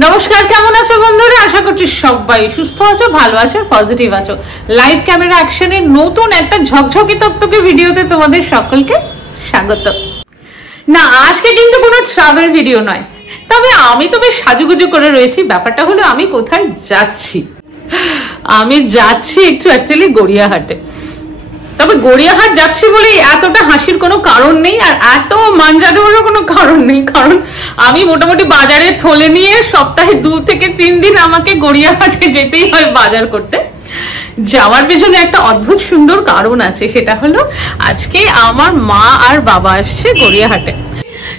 নমস্কার, কেমন আছো বন্ধুরা? আশা করছি সবাই সুস্থ আছো, ভালো আছো, পজিটিভ আছো। লাইভ ক্যামেরা অ্যাকশনের নতুন একটা ঝকঝকে তকতকে ভিডিওতে তোমাদের সকলকে স্বাগত। না, আজকে কিন্তু কোনো ট্রাভেল ভিডিও নয়, তবে আমি তো বেশ সাজুগুজু করে রয়েছি। ব্যাপারটা হলো আমি কোথায় যাচ্ছি, আমি যাচ্ছি একটু অ্যাকচুয়ালি গড়িয়াহাটে। তবে গড়িয়াহাট যাচ্ছি বলে এতটা হাসির কোনো কারণ নেই, আর এত মাঞ্জা দেওয়ারও কোনো কারণ নেই, কারণ আমি মোটামুটি বাজারে থলে নিয়ে সপ্তাহে 2 থেকে 3 দিন আমাকে গড়িয়াহাটে যেতেই হয় বাজার করতে। যাওয়ার পেছনে একটা অদ্ভুত সুন্দর কারণ আছে, সেটা হলো আজকে আমার মা আর বাবা আসছে গড়িয়াহাটে।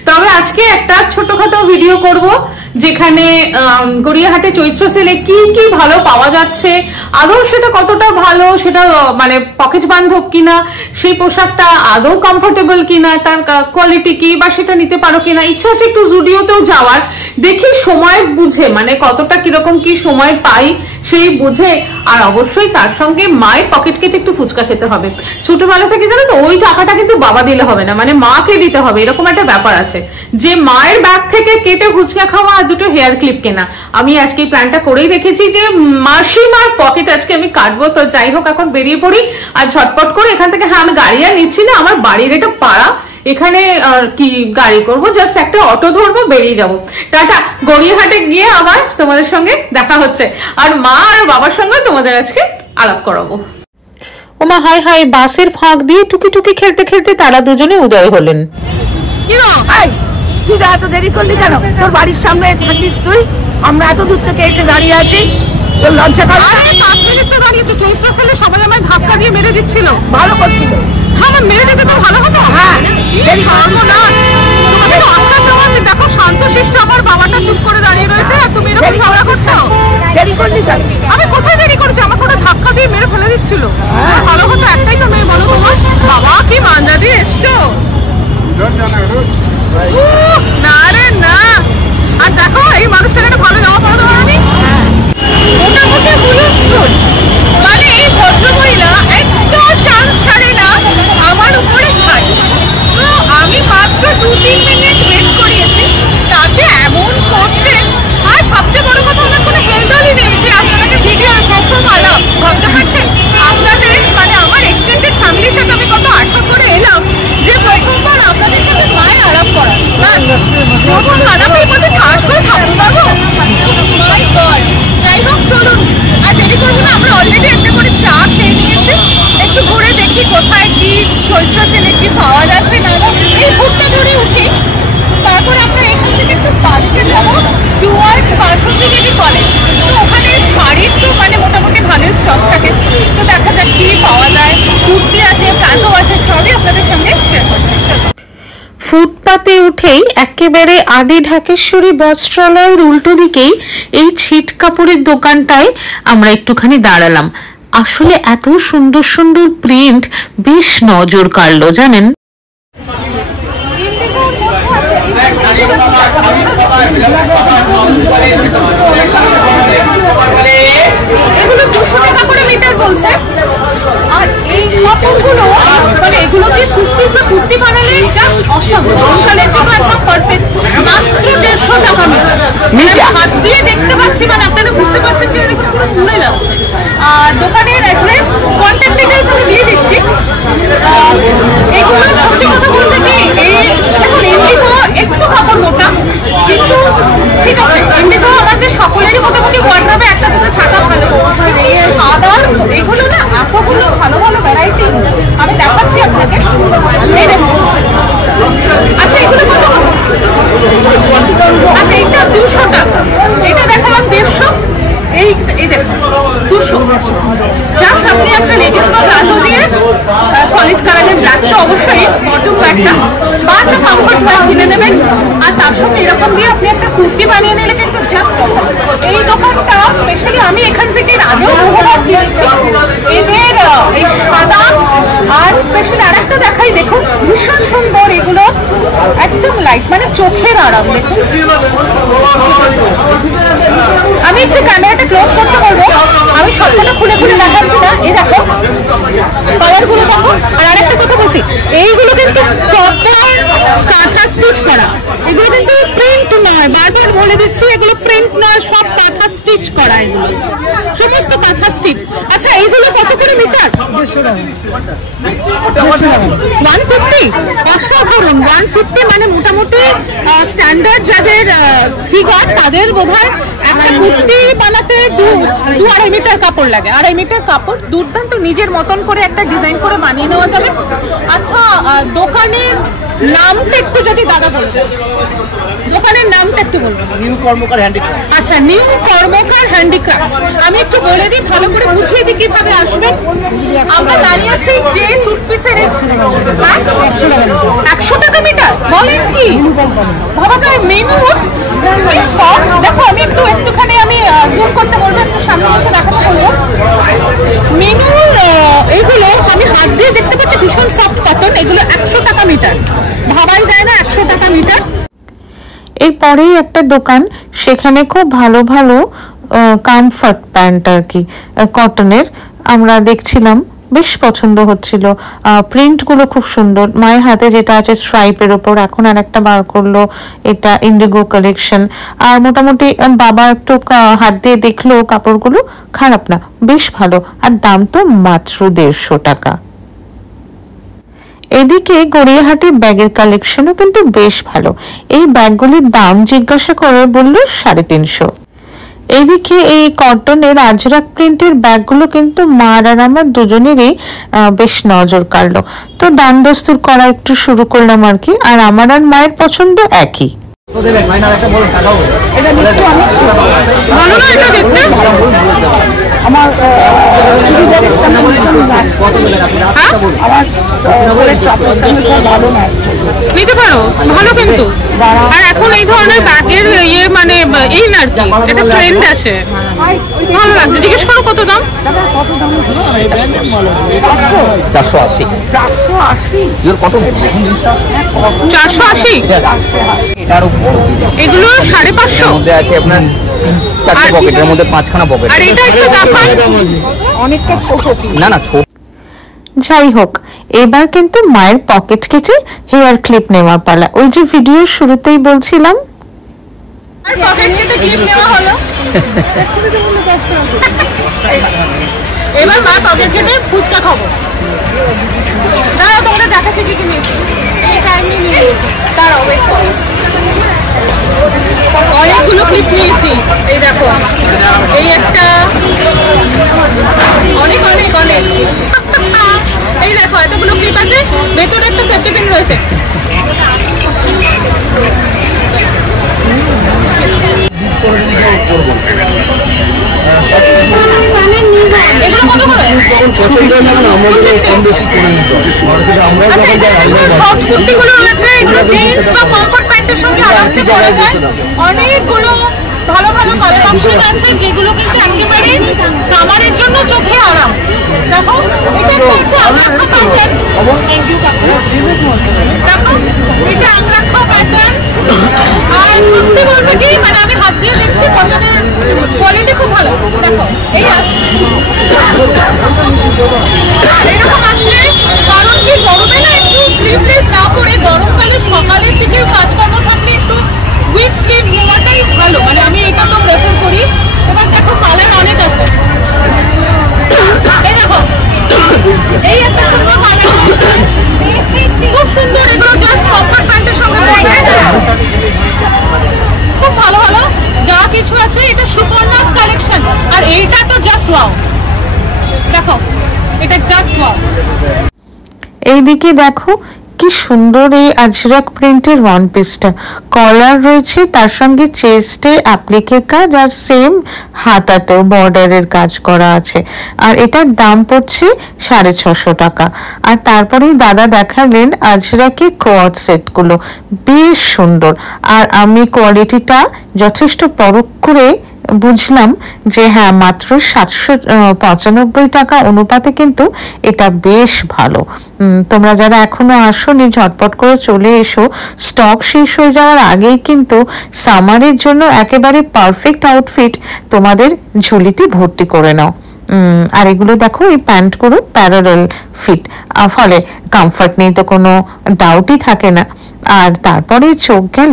তবে আজকে একটা ছোটখাটো ভিডিও করব, যেখানে গড়িয়াহাটে চৈত্র সেলে কি কি ভালো পাওয়া যাচ্ছে, আদৌ সেটা কতটা ভালো, সেটা মানে পকেট বান্ধব কিনা, সেই পোশাকটা আদৌ কমফোর্টেবল কিনা, তার কোয়ালিটি কি, বা সেটা নিতে পারো কিনা। ইচ্ছা আছে একটু জুডিওতেও যাওয়ার, দেখি সময় বুঝে, মানে কতটা কিরকম কি সময় পাই সেই বুঝে। আর অবশ্যই তার সঙ্গে মায়ের পকেট কেটে একটু ফুচকা খেতে হবে। ছোটবেলা থেকে জানো তো, ওই টাকাটা কিন্তু বাবা দিলে হবে না, মানে মাকে দিতে হবে, এরকম একটা ব্যাপার আছে যে মায়ের ব্যাগ থেকে কেটে ফুচকা খাওয়া আর দুটো হেয়ার ক্লিপ কেনা। আমি আজকে এই প্ল্যানটা করেই রেখেছি যে মাসিমার পকেট আজকে আমি কাটবো। তো যাই হোক, এখন বেরিয়ে পড়ি আর ঝটপট করে এখান থেকে। হ্যাঁ, আমি গাড়ি আর নিচ্ছি না, আমার বাড়ির এটা পাড়া, এখানে কি গাড়ি করবো, জাস্ট একটা অটো ধরবো, বেরিয়ে যাবো। টাটা। গড়িয়াহাটে গিয়ে আবার তোমাদের সঙ্গে দেখা হচ্ছে, আর মা আর বাবার সঙ্গে তোমাদের আজকে আলাপ করাবো। ওমা হাই হাই, বাসের ফাঁক দিয়ে টুকি টুকি খেলতে খেলতে তারা দুজনে উদয় হলেন। তুই এত দেরি করলি কেন? তোর বাড়ির সামনে থাকিস তুই, আমরা এত দূর থেকে এসে দাঁড়িয়ে আছি, তোর লজ্জা করে? 5 মিনিট তো দাঁড়িয়েছে, চৈত্র সেলে সবাই আমায় ধাক্কা দিয়ে মেরে দিচ্ছিল। ভালো করছিল। হ্যাঁ, আমার মেরে দিতে তো ভালো হতো। হ্যাঁ, তোমাকে তো অস্কার দেওয়া হচ্ছে। দেখো, শান্তশিষ্ট আমার বাবাটা চুপ করে দাঁড়িয়ে রয়েছে, আর তুমি এরকম ঝগড়া করছো। দেরি করলি কেন? আমি কোথায় দেরি করেছি? আমার কোনো ধাক্কা দিয়ে মেরে ফেলে দিচ্ছিল। ভালো হতো, একটাই তো মেয়ে, বলো তোমার বাবা কি মাঞ্জা দিয়ে এসছো। না রে না। আর দেখো, এই মানুষটাকে একটা ভালো জামা পরাতে পারোনি, মোটামুটি হুলস্থুল। মানে এই ভদ্রমহিলা একটু চান্স ছাড়ে না আমার উপরে ছাড়ে। তো আমি মাত্র 2-3 মিনিট ওয়েট করিয়েছি, তাতে এমন করছে। আর সবচেয়ে বড় কথা, ওনার কোনো হেলদলই নেই যে আপনাদের ভিডিওর প্রথম আলাপ। ভাবতে পারছেন আপনাদের, মানে আমার এক্সটেন্ডেড ফ্যামিলির সাথে আমি কত আশা করে এলাম যে প্রথমবার আপনাদের সাথে মায়ের আলাপ করা। প্রথম আলাপের মধ্যে ঠাস করে থাকতে পারবো। মাই গড। যাই হোক, চলুন আর দেরি করবো না, আমরা অলরেডি একটা করে চা খেয়ে নিয়েছি। একটু ঘুরে দেখি কোথায় কি চৈত্র সেলে কি পাওয়া যাচ্ছে না। এই ফুটটা ধরে উঠি, তারপরে আমরা এখান থেকে একটু বাড়িতে যাবো টুয়ার্ড পার্শ্বী দেবী কলেজ। তো ওখানে শাড়ির তো মানে মোটামুটি ভালোই স্টক থাকে, তো দেখা যাক কি পাওয়া যায়। কুর্তি আছে, প্লাজো আছে, সবই আপনাদের সঙ্গে শেয়ার করছি। ফুটপাতে উঠেই একেবারে আদি ঢাকেশ্বরী বস্ত্রালয়ের উল্টো দিকেই এই ছিট কাপড়ের দোকানটায় আমরা একটুখানি দাঁড়ালাম। আসলে এত সুন্দর সুন্দর প্রিন্ট বেশ নজর কাড়লো, জানেন। এগুলো 200 টাকা করে মিটার বলছে। আর এই কাপড়গুলো মানে এগুলো দিয়ে সুটপিস বা কুর্তি বানালে জাস্ট অসম, গরমকালের জন্য একদম পারফেক্ট। মাত্র 150 টাকা মিটার। হাত দিয়ে দেখতে পাচ্ছি, মানে আপনারা বুঝতে পারছেন যে দেখুন পুরো পুড়ে যাচ্ছে। আর দোকানের অ্যাড্রেস, কন্ট্যাক্ট ডিটেইলস আমি দিয়ে দিচ্ছি। এগুলো সত্যি কথা বলতে কি, এই দেখুন ইন্ডিগো একটু কাপড় মোটা, কিন্তু ঠিক আছে, ইন্ডিগো আমাদের সকলেরই মোটামুটি ওয়ার্ডরোবে একটা দুটো থাকা ভালো। আদার এগুলো না এতগুলো ভালো ভালো ভ্যারাইটি আমি দেখাচ্ছি আপনাকে। আচ্ছা, এগুলো কত হলো? আচ্ছা, এইটা 200 টাকা, এটা দেখালাম 150। এই দেখুন 200। জাস্ট আপনি একটা লেগিংস বা প্লাজো দিয়ে সলিড কালারের ব্ল্যাকটা অবশ্যই বটম একটা বা একটা কমফর্ট ওয়্যার কিনে নেবেন, আর তার সঙ্গে এরকম দিয়ে আপনি একটা কুর্তি বানিয়ে নিলে কিন্তু জাস্ট এই দোকানটা স্পেশালি আমি এখান থেকে আগেও বহুবার কিনেছি। এদের এই সাদা আর স্পেশালি আর একটা দেখাই, দেখুন ভীষণ সুন্দর। এগুলো একদম লাইট, মানে চোখের আরাম। দেখুন, আমি একটু ক্যামেরাটা ক্লোজ করতে বলবো, আমি সবটা খুলে খুলে দেখাচ্ছি না। এই দেখো কালারগুলো দেখো। আর আরেকটা কথা বলছি, এইগুলো কিন্তু প্রপার স্কার্ট স্টিচ করা, এগুলো কিন্তু প্রিন্ট নয়। নয়, বারবার বলে দিচ্ছি, এগুলো প্রিন্ট নয়, সব কাঁথা স্টিচ করা, এগুলো সমস্ত কাঁথা স্টিচ। আচ্ছা এইগুলো কত করে মিটার? 150। অসাধারণ, 150 মানে মোটামুটি স্ট্যান্ডার্ড যাদের ফিগার তাদের বোধহয় একটা কুর্তি বানাতে 2-2.5 মিটার কাপড় লাগে। 2.5 মিটার কাপড়, দুর্দান্ত, নিজের মতন করে একটা ডিজাইন করে বানিয়ে নেওয়া যাবে। আচ্ছা দোকানের নামটা একটু যদি দাদা বলবেন, দোকানের নামটা একটু বলবেন। নিউ কর্মকার হ্যান্ডিক্রাফট। আচ্ছা, নিউ কর্মকার হ্যান্ডিক্রাফট। আমি একটু বলে দিই, ভালো করে বুঝিয়ে দিই কিভাবে আসবেন। আমরা দাঁড়িয়ে আছি যে স্যুট পিসের 100 টাকা মিটার। বলেন কি ভাবা যায়? মেনু সফট, দেখো আমি একটুখানি আমি জুম করতে বলবো, একটু সামনে এসে দেখাতে বলবো। মেনু এইগুলো আমি হাত দিয়ে দেখতে পাচ্ছি, ভীষণ সফট কটন। এগুলো 100 টাকা মিটার, ভাবাই যায় না 100 টাকা মিটার। এরপরেই একটা দোকান, সেখানে খুব ভালো ভালো কমফর্ট প্যান্ট আর কি কটনের আমরা দেখছিলাম, বেশ পছন্দ হচ্ছিল। প্রিন্টগুলো খুব সুন্দর। মায়ের হাতে যেটা আছে স্ট্রাইপের ওপর, এখন আর একটা বার করলো, এটা ইন্ডিগো কালেকশন। আর মোটামুটি বাবা একটু হাত দিয়ে দেখলো, কাপড়গুলো খারাপ না, বেশ ভালো। আর দাম তো মাত্র 150 টাকা। এদিকে গড়িয়াহাটের ব্যাগের কালেকশনও কিন্তু বেশ ভালো। এই ব্যাগগুলির দাম জিজ্ঞাসা করে বলল 350। এদিকে এই কটনের আজরাক প্রিন্টের ব্যাগগুলো কিন্তু মার আর আমার দুজনেরই বেশ নজর কাড়লো। তো দাম দস্তুর করা একটু শুরু করলাম আর কি। আর আমার আর মায়ের পছন্দ একই। আমার চুড়িদারের সঙ্গে নিতে পারো, ভালো কিন্তু। আর এখন এই ধরনের ব্যাগের ইয়ে মানে এই না আর কি, এটা ট্রেন্ড আছে, ভালো লাগছে। জিজ্ঞেস করো কত দাম? 480। 480? এগুলো 550 মধ্যে আছে আপনার 4টে পকেটের মধ্যে 5খানা পকেট। আর এটা একটু দেখান, অনেকটা ছোট। না ছোট। যাই হোক, এবার কিন্তু মায়ের পকেট কেটে হেয়ার ক্লিপ নেওয়ার পালা। ওই যে ভিডিওর শুরুতেই বলছিলাম, আর পকেট কেটে ক্লিপ নেওয়া হলো। এবার মা পকেট কেটে ফুচকা খাবো। দাঁড়াও, তোমাদের দেখাচ্ছি কি কি নিয়েছি। এই টাইমে নিয়ে নিয়েছি, দাঁড়াও ওয়েট করো। অনেকগুলো ক্লিপ নিয়েছি, এই দেখো, এই একটা, অনেক অনেক অনেক, এই দেখো এতগুলো ক্লিপ আছে, ভেতরে একটা সেফটি পিন রয়েছে। অনেকগুলো ভালো ভালো কালার অপশন আছে, যেগুলো কিন্তু একেবারে সামারের জন্য চোখে আরাম। দেখো এটা হচ্ছে আংরাক্ষা প্যাটার্ন, দেখো এটা আংরাক্ষা প্যাটার্ন। আর সত্যি বলবো কি, মানে আমি হাত দিয়ে দেখছি, কটনের কোয়ালিটি খুব ভালো। দেখো এই এরকম আসলে, কারণ কি গরমে না একটু স্লিভলেস না পরে, গরমকালে সকালের দিকে কাজকর্ম থাকলে একটু উইথ স্লিভ নেওয়াটাই ভালো, মানে আমি এটা তো প্রেফার করি। এবার দেখো কালার অনেক আছে, এই দেখো এই একটা সুন্দর কালার, খুব সুন্দর। এগুলো জাস্ট কমফর্ট প্যান্টের সঙ্গে খুব ভালো ভালো যা কিছু আছে। এটা সুকন্যাস কালেকশন, আর এইটা তো জাস্ট ওয়াও। দেখো এটা জাস্ট ওয়াও। এইদিকে দেখো কি সুন্দর এই আজরাক প্রিন্টের ওয়ান পিসটা। কলার রয়েছে, তার সঙ্গে চেস্টে অ্যাপ্লিকের কাজ, আর সেম হাতাতেও বর্ডারের কাজ করা আছে। আর এটার দাম পড়ছে 650 টাকা। আর তারপরেই দাদা দেখালেন আজরাকের কোয়ার্ড সেটগুলো, বেশ সুন্দর। আর আমি কোয়ালিটিটা যথেষ্ট পরখ করে বুঝলাম যে হ্যাঁ, মাত্র 795 টাকা অনুপাতে কিন্তু এটা বেশ ভালো। তোমরা যারা এখনো আসোনি, ঝটপট করে চলে এসো, স্টক শেষ হয়ে যাওয়ার আগেই কিন্তু সামারের জন্য একেবারে পারফেক্ট আউটফিট তোমাদের ঝুলিতে ভর্তি করে নাও। আর এগুলো দেখো, এই প্যান্টগুলো প্যারালাল ফিট, ফলে কমফর্ট নিয়ে তো কোনো ডাউটই থাকে না। আর তারপরে চোখ গেল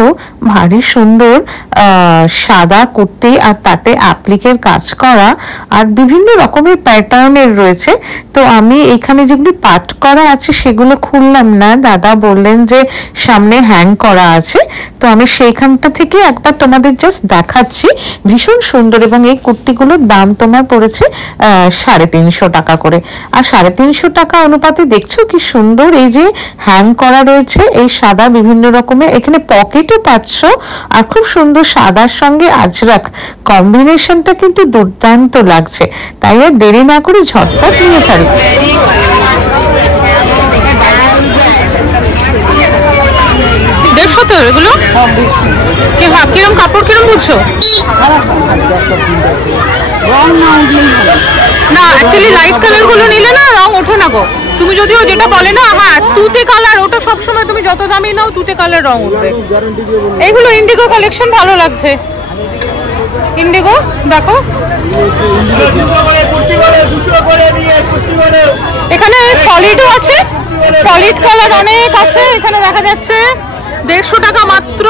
ভারী সুন্দর সাদা কুর্তি, আর তাতে অ্যাপ্লিকের কাজ করা আর বিভিন্ন রকমের প্যাটার্নের রয়েছে। তো আমি এখানে যেগুলি পাট করা আছে সেগুলো খুললাম না, দাদা বললেন যে সামনে হ্যাং করা আছে, তো আমি সেইখানটা থেকে একবার তোমাদের জাস্ট দেখাচ্ছি। ভীষণ সুন্দর, এবং এই কুর্তিগুলোর দাম তোমার পড়েছে 350 টাকা করে। আর 350 টাকা অনুপাতে দেখছো কি সুন্দর এই যে হ্যাং করা রয়েছে এই সাদা বিভিন্ন রকমের, এখানে পকেটও পাচ্ছ, আর খুব সুন্দর সাদার সঙ্গে আজরাক কম্বিনেশনটা কিন্তু দুর্দান্ত লাগছে। তাই আর দেরি না করে ঝটপট নিয়ে ফেলো। তো এগুলো কিরম কাপড় কিরম বুঝছো না? অ্যাকচুয়ালি লাইট কালার গুলো নিলে না রং ওঠে না গো। তুমি যদিও যেটা বলে না, হ্যাঁ তুতে কালার, ওটা সবসময় তুমি যত দামি নাও তুতে কালার রং উঠবে। এইগুলো ইন্ডিগো কালেকশন ভালো লাগছে, ইন্ডিগো দেখো। এখানে সলিডও আছে, সলিড কালার অনেক আছে এখানে দেখা যাচ্ছে। 150 টাকা মাত্র।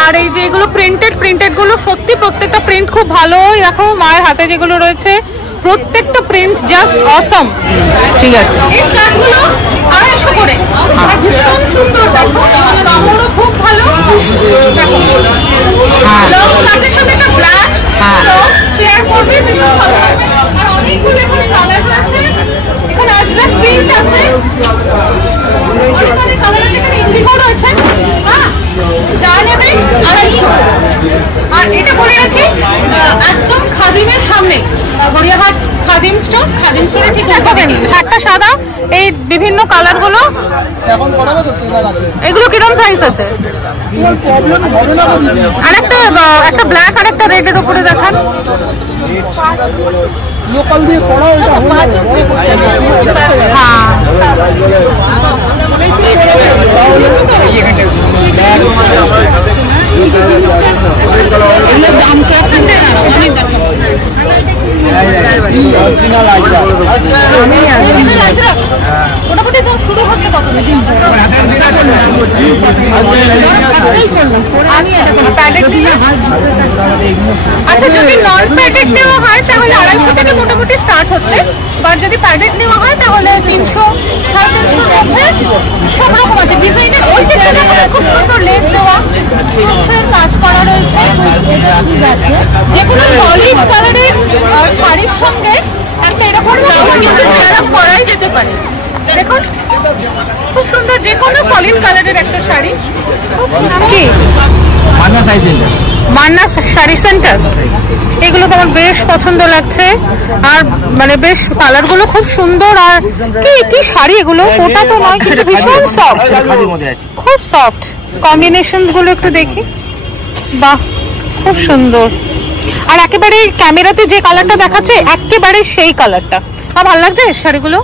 আর এই যে এগুলো প্রিন্টেড গুলো সত্যি প্রত্যেকটা প্রিন্ট খুব ভালো। দেখো মায়ের হাতে যেগুলো রয়েছে প্রত্যেকটা প্রিন্ট জাস্ট অসম। ঠিক আছে, এই স্কার্টগুলো 250 করে, ভীষণ সুন্দর। দেখো কাপড়ও খুব ভালো। দেখো লং স্কার্টের সাথে একটা ব্ল্যাক পেয়ার করবে, ভীষণ ভালো লাগবে। আর অনেকগুলো এখানে কালার আছে, এখানে আজরাক প্রিন্ট আছে, অনেক কালার আছে, এখানে ইন্ডিগো রয়েছে। হ্যাঁ যা নেবে 250। আর এটা করে রাখি একদম খাদিমের সামনে, গড়িয়াহাট খাদিম স্টোর, খাদিম স্টোরে ঠিকঠাক হবে নি। একটা সাদা, এই বিভিন্ন কালার গুলো এগুলো কিরকম প্রাইস আছে? আর একটা ব্ল্যাক আর একটা রেড এর উপরে দেখান। লোকাল দিয়ে পড়া, হ্যাঁ দাম মোটামুটি শুরু হচ্ছে কত? আচ্ছা, যদি নন প্যাডেড নেওয়া হয় তাহলে 250 থেকে মোটামুটি স্টার্ট হচ্ছে, বা যদি প্যাডেড নেওয়া হয় তাহলে 300 সব রকম আছে ডিজাইনের। ওই দিকটা খুব সুন্দর লেস দেওয়া, কাজ করা রয়েছে। যে কোনো সলিড কালারের শাড়ির সঙ্গে একটা এরকম করাই যেতে পারে। দেখুন খুব সুন্দর, যে কোনো সলিড কালারের একটা শাড়ি। কি মান্না শাড়ি সেন্টার, এগুলো তো আমার বেশ পছন্দ লাগছে। আর মানে বেশ কালার গুলো খুব সুন্দর। আর কি শাড়ি এগুলো, ওটা তো নয় কিন্তু ভীষণ সফট, খুব সফট। কম্বিনেশন গুলো একটু দেখি, বাহ খুব সুন্দর। আর একেবারে ক্যামেরাতে যে কালারটা দেখাচ্ছে একেবারে সেই কালারটা। আর ভালো লাগছে শাড়িগুলো,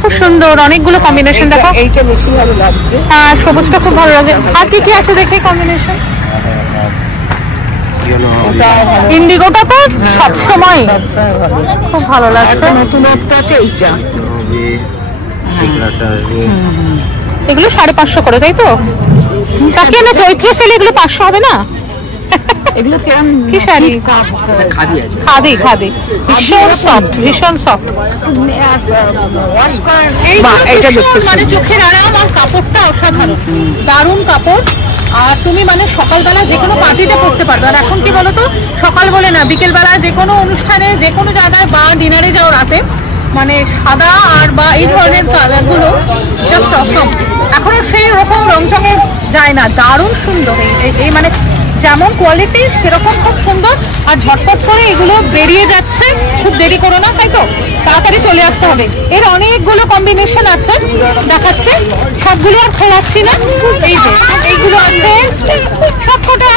খুব সুন্দর। অনেকগুলো কম্বিনেশন দেখো, এইটা বেশি ভালো লাগছে। হ্যাঁ সবুজটা খুব ভালো লাগে। আর কি আছে দেখে কম্বিনেশন? ইন্ডিগোটা তো সবসময় খুব ভালো লাগছে। নতুনত্ব আছে এইটা, এগুলো 550 করে, তাই তো? তাকে না চৈত্র সেল এগুলো 500 হবে না? এগুলো কি শাড়ি? খাদি, খাদি, ভীষণ সফট, ভীষণ সফট। মানে চোখের আরাম, আর কাপড়টা অসাধারণ, দারুণ কাপড়। আর তুমি মানে সকালবেলা যে কোনো পার্টিতে পড়তে পারবে। আর এখন কি বলতো, সকাল বলে না, বিকেলবেলা যে কোনো অনুষ্ঠানে, যে কোনো জায়গায়, বা ডিনারে যাও রাতে, মানে সাদা আর বা এই ধরনের কালারগুলো জাস্ট অসম। এখন সেই রকম রংচঙে যায় না, দারুণ সুন্দর। এই মানে যেমন কোয়ালিটি সেরকম খুব সুন্দর। আর ঝটপট করে এগুলো বেরিয়ে যাচ্ছে, খুব দেরি করো না, তাই তো? তাড়াতাড়ি চলে আসতে হবে। এর অনেকগুলো কম্বিনেশন আছে, দেখাচ্ছে, সবগুলো আর খোলাচ্ছি না। এই যে এইগুলো আছে সবকটা।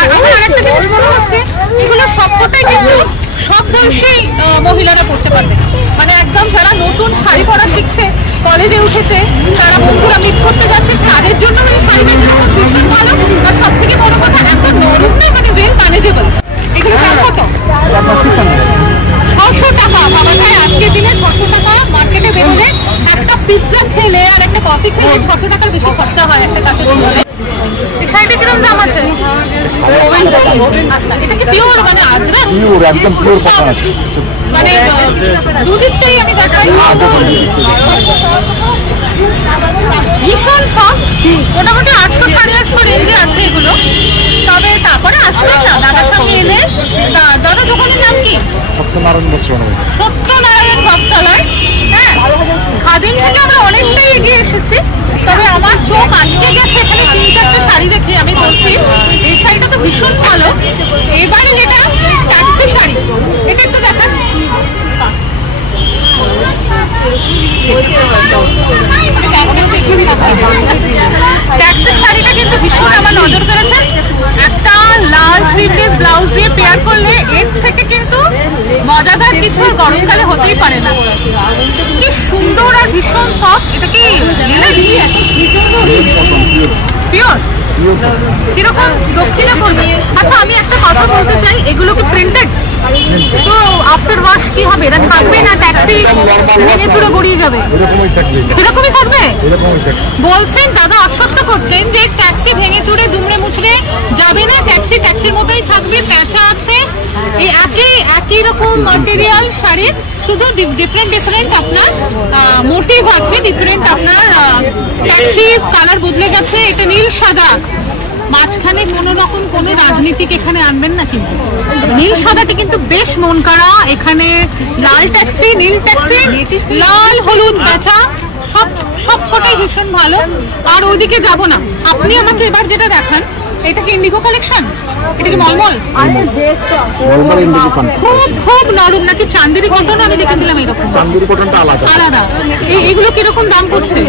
আর আমার আরেকটা জিনিস মনে হচ্ছে, এগুলো সবকটাই কিন্তু সব বয়সী মহিলারা পড়তে পারবে। মানে একদম যারা নতুন শাড়ি পরা শিখছে, কলেজে উঠেছে, তারা বন্ধুরা মিট করতে যাচ্ছে, তাদের জন্য এই শাড়িটা ভীষণ ভালো। আর সব থেকে বড় কথা, এত নরম না, মানে ওয়েল ম্যানেজেবল। এগুলো দাম কত? 600 টাকা। বাবা ভাই পিৎজা খেলে আর একটা কফি খেলে 600 টাকার বেশি খরচা হয় একটা কাপের মধ্যে। এই শাড়িটা কিরকম দাম আছে? আচ্ছা, এটা কি পিওর মানে আজরা? পিওর, একদম পিওর কটন আছে। মানে দুদিকটাই আমি দেখাই। ভীষণ সফট, মোটামুটি 800-850 রেঞ্জে আছে এগুলো। তবে তারপরে আসবেন না দাদার সঙ্গে এলে। দাদা দোকানের নাম কি? সত্যনারায়ণ বস্ত্রালয়। সত্যনারায়ণ বস্ত্রালয়। হ্যাঁ, খাদিম থেকে আমরা অনেকটাই এগিয়ে এসেছি। তবে আমার চোখ আটকে গেছে এখানে 3-4টা শাড়ি দেখে। আমি বলছি এই শাড়িটা তো ভীষণ ভালো। এবারে যেটা ট্যাক্সি শাড়ি, এটা একটু দেখান। ট্যাক্সি শাড়িটা কিন্তু ভীষণ আমার নজর কেড়েছে। একটা লাল স্লিভলেস ব্লাউজ দিয়ে পেয়ার করলে এর থেকে কিন্তু মজাদার কিছু গরমকালে হতেই পারে না। কি সুন্দর আর ভীষণ সফট। এটা কি পিওর? কিরকম দক্ষিণা পড়বে? আচ্ছা, আমি একটা কথা বলতে চাই, এগুলো কি প্রিন্টেড? তো আফটার ওয়াশ কি হবে? এটা থাকবে না ট্যাক্সি ভেঙে চুরে গড়িয়ে যাবে? এরকমই থাকবে বলছেন দাদা, আশ্বস্ত করছেন যে ট্যাক্সি ভেঙে চুরে দুমড়ে মুচড়ে যাবে না, ট্যাক্সির মতোই থাকবে। প্যাঁচা আছে, এই একই রকম ম্যাটেরিয়াল শাড়ির, শুধু ডিফারেন্ট আপনার মোটিভ আছে, ডিফারেন্ট আপনার ট্যাক্সির কালার বদলে গেছে। এটা নীল সাদা, মাঝখানে কোনো রকম কোনো রাজনীতিক এখানে আনবেন না, কিন্তু নীল সাদাটি কিন্তু বেশ মন কাড়া। এখানে লাল ট্যাক্সি, নীল ট্যাক্সি, লাল হলুদ বেচা, সব কটাই ভীষণ ভালো। আর ওইদিকে যাব না, আপনি আমাকে এবার যেটা দেখান, এটা কি ইন্ডিগো কালেকশন? এটা কি মলমল? খুব নরম নাকি চান্দেরি কটন? আমি দেখেছিলাম এরকম। চান্দেরি কটনটা আলাদা। এইগুলো কিরকম দাম করছে?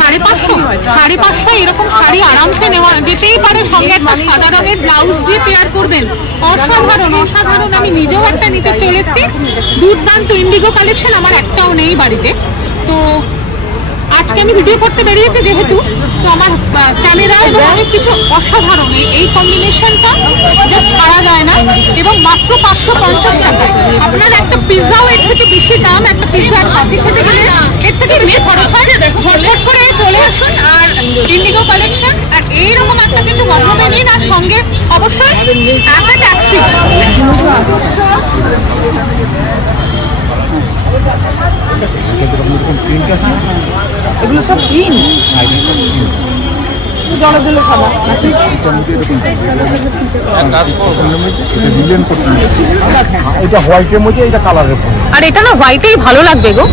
550 এরকম শাড়ি আরামসে নেওয়া যেতেই পারে। সঙ্গে একটা সাদা রঙের ব্লাউজ দিয়ে পেয়ার করবেন, অসাধারণ। আমি নিজেও একটা নিতে চলেছি, দুর্দান্ত ইন্ডিগো কালেকশন। আমার একটাও নেই বাড়িতে, তো আজকে আমি ভিডিও করতে বেরিয়েছি যেহেতু, তো আমার ক্যামেরা এবং অনেক কিছু অসাধারণ। এই কম্বিনেশনটা যা ছাড়া যায় না, এবং মাত্র 550 টাকা। আপনার একটা পিৎজাও এর থেকে বেশি দাম। একটা পিৎজা আর কফি খেতে গেলে এর থেকে বেশি খরচ হয়। ঝটপট করে চলে আসুন আর ইন্ডিগো কালেকশন আর এইরকম একটা কিছু বসাবে নিন, আর সঙ্গে অবশ্যই একটা ট্যাক্সি। এগুলো সব প্রিন্ট, জলে জলে সাদা। এটা হোয়াইটের মধ্যে, এটা কালারের। আর এটা না হোয়াইটেই ভালো লাগবে গো,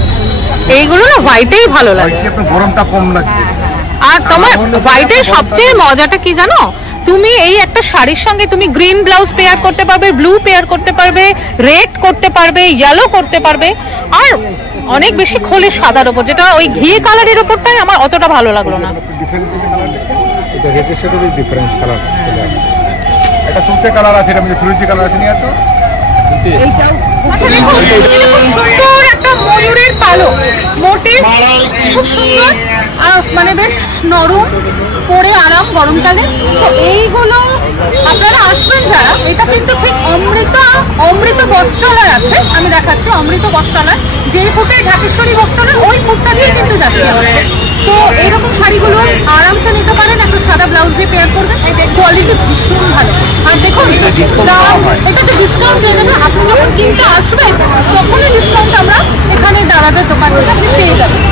এইগুলো না হোয়াইটেই ভালো লাগবে। গরমটা কম লাগবে। আর তোমার হোয়াইটের সবচেয়ে মজাটা কি জানো? তুমি এই একটা শাড়ির সঙ্গে তুমি গ্রিন ব্লাউজ পেয়ার করতে পারবে, ব্লু পেয়ার করতে পারবে, রেড করতে পারবে, ইয়েলো করতে পারবে। আর অনেক বেশি খোলে সাদার উপর, যেটা ওই ঘি কালারের উপরটাই আমার অতটা ভালো লাগলো না। এটা রেডের সাথে ডিফারেন্স কালার চলে আসে। এটা তুতে কালার আছে, এটা ফিরোজি কালার আছে নিয়ে তো। সুন্দর একটা ময়ূরের পালক মোটিভ, খুব সুন্দর, মানে বেশ নরম, পরে আরাম গরমকালে। তো এইগুলো আপনারা আসবেন যারা, এটা কিন্তু ঠিক অমৃত বস্ত্রালয় আছে, আমি দেখাচ্ছি অমৃত বস্ত্রালয়, যেই ফুটে ঢাকেশ্বরী বস্ত্রালয় ওই ফুটটা দিয়ে কিন্তু যাচ্ছি আমরা। তো এইরকম শাড়িগুলো আরামসে নিতে পারেন, একটা সাদা ব্লাউজ দিয়ে পেয়ার করবেন, কোয়ালিটি ভীষণ ভালো। আর দেখুন এটা তো ডিসকাউন্ট দিয়ে দেবে, আপনি যখন কিনতে আসবেন তখনই ডিসকাউন্ট আমরা এখানে দাদাদের দোকান থেকে আপনি পেয়ে যাবেন।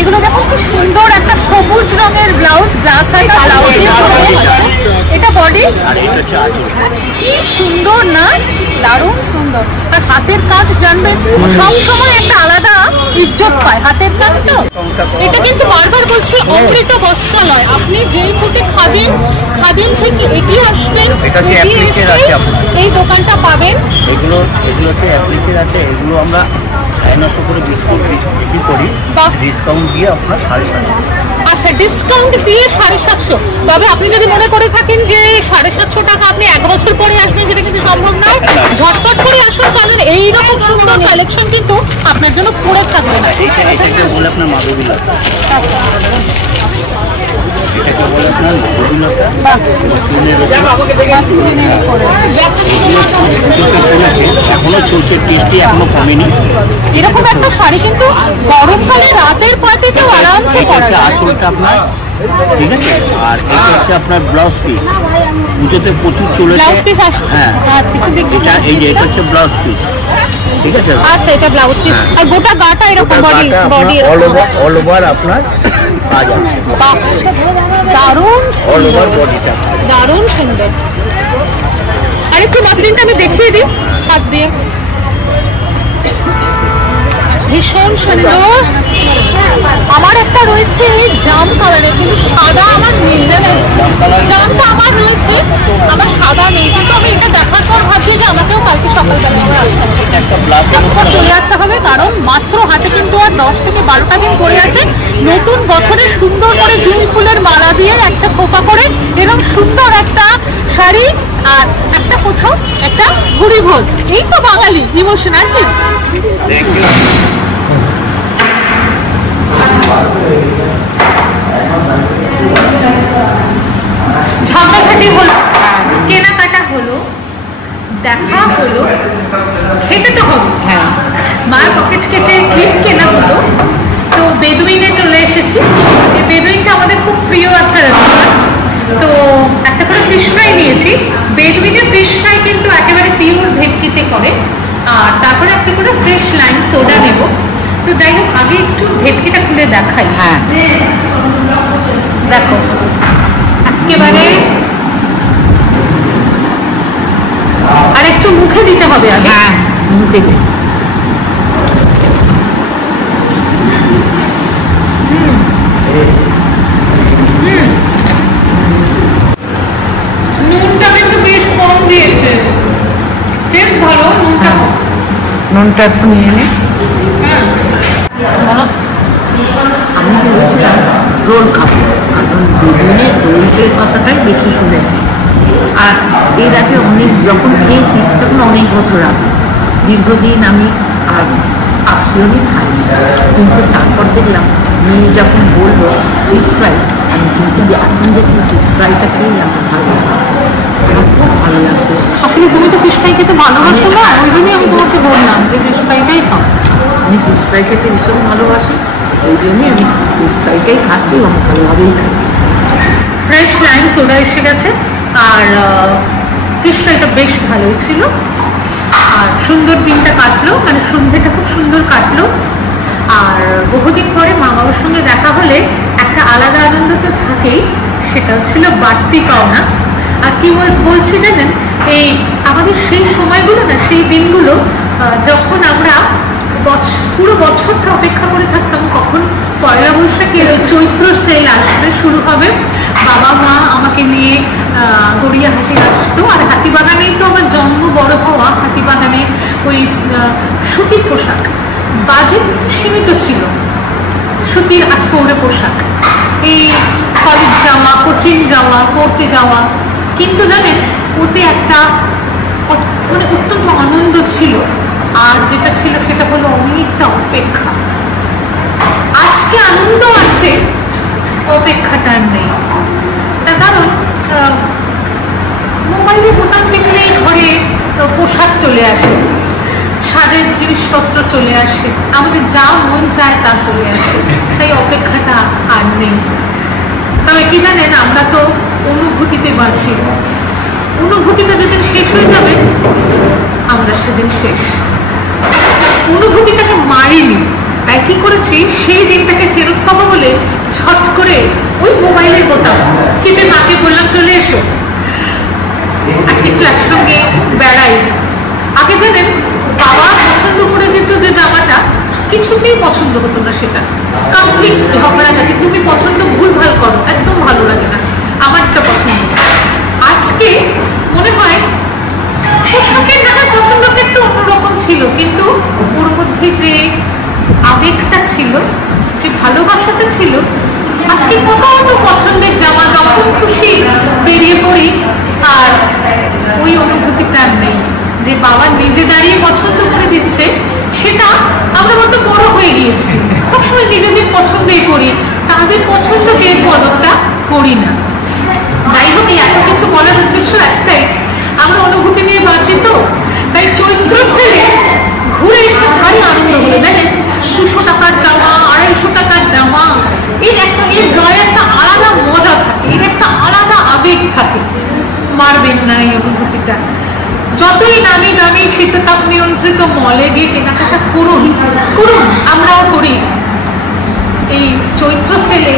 এগুলো দেখুন কি সুন্দর, একটা সবুজ রঙের ব্লাউজ, গ্লাস হাতা ব্লাউজ দিয়ে এটা বডি, কি সুন্দর না, দারুণ সুন্দর। আর হাতের কাজ জানবেন সব সময় একটা আলাদা ইজ্জত পায় হাতের কাজ। তো এটা কিন্তু বারবার বলছি অমৃত বস্ত্রালয়, আপনি যেই ফুটে খাদিম থেকে এগিয়ে আসবেন, এই দোকানটা পাবেন। এগুলো হচ্ছে অ্যাপ্লিকের আছে, এগুলো আমরা 900 করে বিক্রি করি, ডিসকাউন্ট দিয়ে আপনার 750। আচ্ছা, ডিসকাউন্ট দিয়ে 750। তবে আপনি যদি মনে করে থাকেন যে 750 টাকা আপনি 1 বছর পরে আসবেন, সেটা কিন্তু সম্ভব নয়। ঝটপট করে আসুন, কারণ এইরকম সুন্দর কালেকশন কিন্তু আপনার জন্য পড়ে থাকবে না। এটা বলে আপনার মাধবী লাগবে। এটাকে বলে আপনার গভীরতা এখনো চলছে, টেস্টি এখনো কমেনি। এরকম একটা শাড়ি কিন্তু গরমকালে রাতের পার্টিতেও আরামসে পরা যায়। আঁচলটা আপনার ঠিক আছে, আর এটা হচ্ছে আপনার ব্লাউজ পিস, পুজোতে প্রচুর চলেছে। ব্লাউজ পিস আসছে, হ্যাঁ আচ্ছা একটু দেখি। এটা এই যে এটা হচ্ছে ব্লাউজ পিস, ঠিক আছে। আচ্ছা এটা ব্লাউজ পিস, আর গোটা গাটা এরকম বডি অল ওভার আপনার কাজ আছে, দারুণ অল ওভার বডিটা দারুণ সুন্দর। আর একটু মসলিনটা আমি দেখিয়ে দিই হাত দিয়ে, ভীষণ সুন্দর। আমার একটা রয়েছে জাম কালারের, কিন্তু সাদা আমার নেই, জানেন জামটা আমার রয়েছে, আমার সাদা নেই, কিন্তু আমি এটা দেখার পর ভাবছি যে আমাকেও কালকে সকালবেলা করে আসতে হবে, চলে আসতে হবে, কারণ মাত্র হাতে কিন্তু আর 10 থেকে 12টা দিন পড়ে আছে। নতুন বছরে সুন্দর করে জুঁই ফুলের মালা দিয়ে একটা খোপা করে এরকম সুন্দর একটা শাড়ি আর একটা কোথাও একটা ঘুড়ি ভোজ, এই তো বাঙালি ইমোশন আর কি। ঝগড়াঝাটি হলো, কেনাকাটা হলো, দেখা হলো, খেতে তো হবে। হ্যাঁ, মার পকেট কেটে ক্লিপ কেনা হলো, তো বেদুইনে চলে এসেছি। এই বেদুইনটা আমাদের খুব প্রিয় একটা রেস্টুরেন্ট, তো একটা করে ফিশ ফ্রাই নিয়েছি। বেদুইনে ফিশ ফ্রাই কিন্তু একেবারে পিওর ভেটকিতে করে, আর তারপরে একটা করে ফ্রেশ লাইম সোডা নেব। তো যাই হোক, আগে একটু ভেটকিটা খুলে দেখাই। হ্যাঁ দেখো, একেবারে আর একটু মুখে দিতে হবে আগে। হ্যাঁ মুখে দিই। নুনটা কিন্তু বেশ কম দিয়েছে, বেশ ভালো নুনটা। নুনটা একটু নিয়ে নে। আমি ভেবেছিলাম রোল খাবো, কারণ বেগুনে রোলের কথাটাই বেশি শুনেছি। আর এর আগে অনেক যখন খেয়েছি তখন অনেক বছর আগে, দীর্ঘদিন আমি আর আসলেই খাই, কিন্তু তারপর দেখলাম মেয়ে যখন বললো ফিশ ফ্রাই, আমি কিন্তু এখন দেখছি ফিশ ফ্রাইটা খেয়েই আমার ভালো লাগছে, আমার খুব ভালো লাগছে। আসলে তুমি তো ফিশ ফ্রাই খেতে ভালোবাসো না, ওই জন্যই আমি তোমাকে বললাম যে ফিশ ফ্রাইটাই খাও। আমি ফিশ ফ্রাই খেতে ভীষণ ভালোবাসি, ওই জন্যই আমি ফিশ ফ্রাইটাই খাচ্ছি এবং ভালোভাবেই খাচ্ছি। ফ্রেশ লাইম সোডা এসে গেছে, আর ফিশ ফ্রাইটা বেশ ভালোই ছিল, আর সুন্দর দিনটা কাটলো, মানে সন্ধ্যেটা খুব সুন্দর কাটলো। আর বহুদিন পরে মা বাবার সঙ্গে দেখা হলে একটা আলাদা আনন্দ তো থাকেই, সেটা ছিল বাড়তি পাওনা। আর কি বলছি জানেন, এই আমাদের সেই সময়গুলো না, সেই দিনগুলো যখন আমরা পুরো বছরটা অপেক্ষা করে থাকতাম কখন পয়লা বৈশাখে চৈত্র সেল আসবে, শুরু হবে। বাবা মা আমাকে নিয়ে গড়িয়াহাটে আসতো, আর হাতিবাগানেই তো আমার জন্ম বড় হওয়া। হাতিবাগানে ওই সুতির পোশাক, বাজেট সীমিত ছিল, সুতির আটকৌড়ে পোশাক, এই কলেজ যাওয়া, কোচিং যাওয়া, পড়তে যাওয়া, কিন্তু জানেন ওতে একটা মানে অত্যন্ত আনন্দ ছিল। আর যেটা ছিল সেটা হলো অনেকটা অপেক্ষা। আজকে আনন্দ আছে, অপেক্ষাটা নেই, তার কারণ মোবাইলে বোতাম টিপলেই ঘরে পোশাক চলে আসে, সাজের জিনিসপত্র চলে আসে, আমাদের যা মন চায় তা চলে আসে, তাই অপেক্ষাটা আর নেই। তবে কি জানেন, আমরা তো অনুভূতিতে বাঁচি, অনুভূতিটা যেদিন শেষ হয়ে যাবে আমরা সেদিন শেষ। অনুভূতিটাকে মারিনি, তাই কি করেছি, সেই দিনটাকে ফেরত পাবো বলে ছট করে ওই মোবাইলের বোতাম চিপে মাকে বললাম চলে এসো, আজকে একটু একসঙ্গে বেড়াই। আগে জানেন বাবা পছন্দ করে দিত যে জামাটা, কিছুতেই পছন্দ হতো না, সেটা কনফ্লিক্ট ঝগড়া থাকে, তুমি পছন্দ ভুল ভাল করো, একদম ভালো লাগে না, আমারটা পছন্দ। আজকে মনে হয় পোশাকের জায়গা পছন্দটা একটু অন্যরকম ছিল, কিন্তু ওর মধ্যে যে আবেগটা ছিল, যে ভালোবাসাটা ছিল, আজকে কত কত পছন্দের জামা যখন খুশি বেরিয়ে পড়ি, আর ওই অনুভূতিটা নেই যে বাবা নিজে দাঁড়িয়ে পছন্দ করে দিচ্ছে। সেটা আমরা বড্ড বড় হয়ে গিয়েছি, সবসময় নিজেদের পছন্দই করি, তাদের পছন্দকে বদলটা করি না। যাই হোক, এত কিছু বলার উদ্দেশ্য একটাই, আমরা অনুভূতি নিয়ে বাঁচি তো, তাই চৈত্র সেলে ঘুরে এসে ভারী আনন্দ হলো। দেখেন 200 টাকার জামা, 250 টাকার জামা, এর গায়ে একটা আলাদা মজা থাকে, এর একটা আলাদা আবেগ থাকে। মারবেন না এই অনুভূতিটা। যতই নামি দামি শীততাপ নিয়ন্ত্রিত মলে গিয়ে কেনাকাটা করুন, আমরাও করি। এই চৈত্র সেলে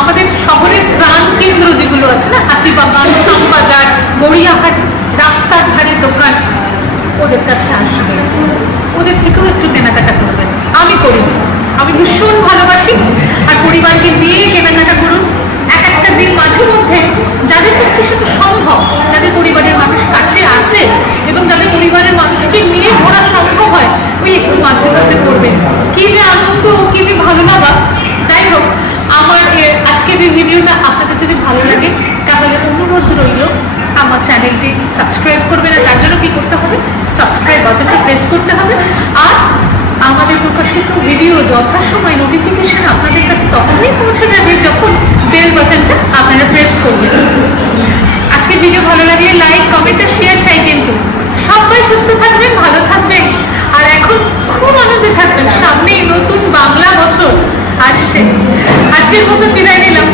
আমাদের শহরের প্রাণ কেন্দ্র যেগুলো আছে না, হাতিবাগান, শ্যামবাজার, গড়িয়াহাট, রাস্তার ধারে দোকান, ওদের কাছে আসবে, ওদের থেকেও একটু কেনাকাটা করবেন। আমি করি, আমি ভীষণ ভালোবাসি। আর পরিবারকে নিয়ে কেনাকাটা করুন। একটা দিন মাঝে মধ্যে যাদের পক্ষে সেটা সম্ভব, যাদের পরিবারের মানুষ কাছে আছে এবং যাদের পরিবারের মানুষকে নিয়ে ঘোরা সম্ভব হয়, ওই একটু মাঝে মধ্যে করবেন। কি যে আনন্দ, কি যে ভালো লাগা। যাই হোক, আমার আজকের এই ভিডিওটা আপনাদের যদি ভালো লাগে তাহলে অনুরোধ রইল আমার চ্যানেলটি সাবস্ক্রাইব করবেন। আর তার জন্য কি করতে হবে? সাবস্ক্রাইব বাটনটা প্রেস করতে হবে। আর আমাদের প্রকাশিত ভিডিও যথাসময় নোটিফিকেশন আপনাদের কাছে তখনই পৌঁছে যাবে যখন বেল বাটনটা আপনারা প্রেস করবেন। আজকের ভিডিও ভালো লাগলে লাইক, কমেন্ট আর শেয়ার চাই। কিন্তু সবাই সুস্থ থাকবেন, ভালো থাকবেন, আর এখন খুব আনন্দে থাকবেন। সামনেই নতুন বাংলা বছর আসছে। আজকের মতো বিদায় নিলাম।